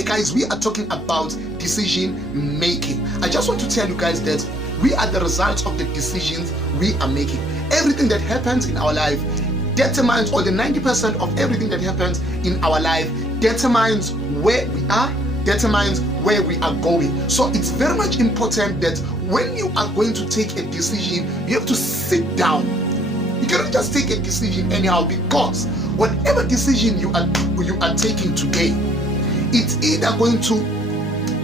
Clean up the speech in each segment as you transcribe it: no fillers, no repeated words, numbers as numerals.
Today, guys, we are talking about decision making. I just want to tell you guys that we are the result of the decisions we are making. Everything that happens in our life determines, or the 90% of everything that happens in our life determines where we are, determines where we are going. So it's very much important that when you are going to take a decision, you have to sit down. You cannot just take a decision anyhow, because whatever decision you are taking today, it's either going to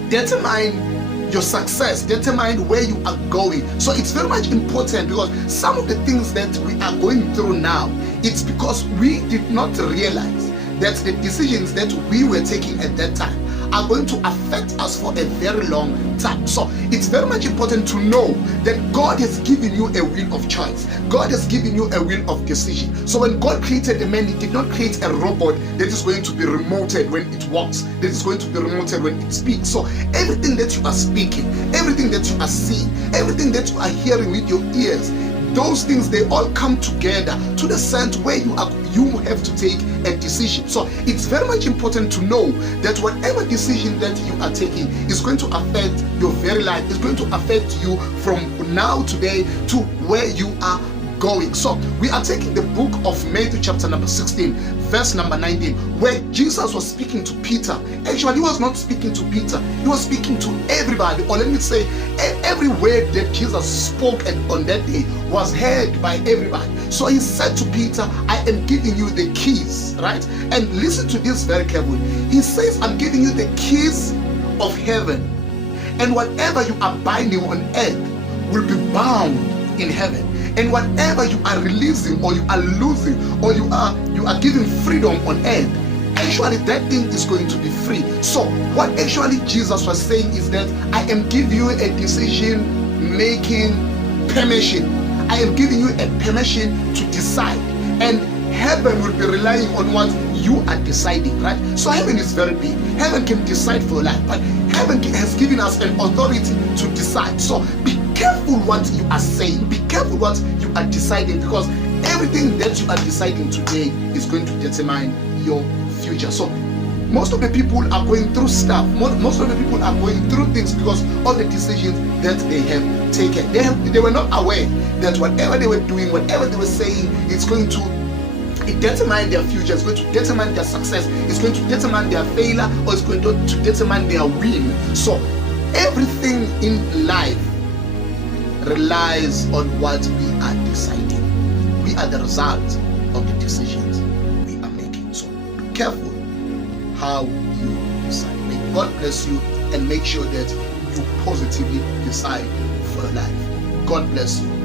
determine your success, determine where you are going. So it's very much important, because some of the things that we are going through now, it's because we did not realize that the decisions that we were taking at that time are going to affect us for a very long time. So it's very much important to know that God has given you a will of choice. God has given you a will of decision. So when God created the man, he did not create a robot that is going to be remoted when it walks, that is going to be remoted when it speaks. So everything that you are speaking, everything that you are seeing, everything that you are hearing with your ears, those things, they all come together to the sense where you have to take a decision. So it's very much important to know that whatever decision that you are taking is going to affect your very life. It's going to affect you from now today to where you are going. So we are taking the book of Matthew chapter number 16 verse number 19, where Jesus was speaking to Peter. Actually, he was not speaking to Peter, he was speaking to everybody. Or let me say, every word that Jesus spoke on that day was heard by everybody. So he said to Peter, I am giving you the keys, right? And listen to this very carefully. He says, I'm giving you the keys of heaven, and whatever you are binding on earth will be bound in heaven, and whatever you are releasing, or you are losing, or you are giving freedom on earth, actually that thing is going to be free. So what actually Jesus was saying is that I am giving you a decision making permission. I am giving you a permission to decide, and heaven will be relying on what you are deciding, right? So heaven is very big. Heaven can decide for your life, but heaven has given us an authority to decide. So be careful what you are saying, be careful what you are deciding, because everything that you are deciding today is going to determine your future. So most of the people are going through stuff. Most of the people are going through things because of the decisions that they have taken. They were not aware that whatever they were doing, whatever they were saying, it's going to determine their future, it's going to determine their success, it's going to determine their failure, or it's going to determine their win. So everything in life relies on what we are deciding. We are the result of the decisions we are making. So be careful how you decide. May God bless you, and make sure that you positively decide for your life. God bless you.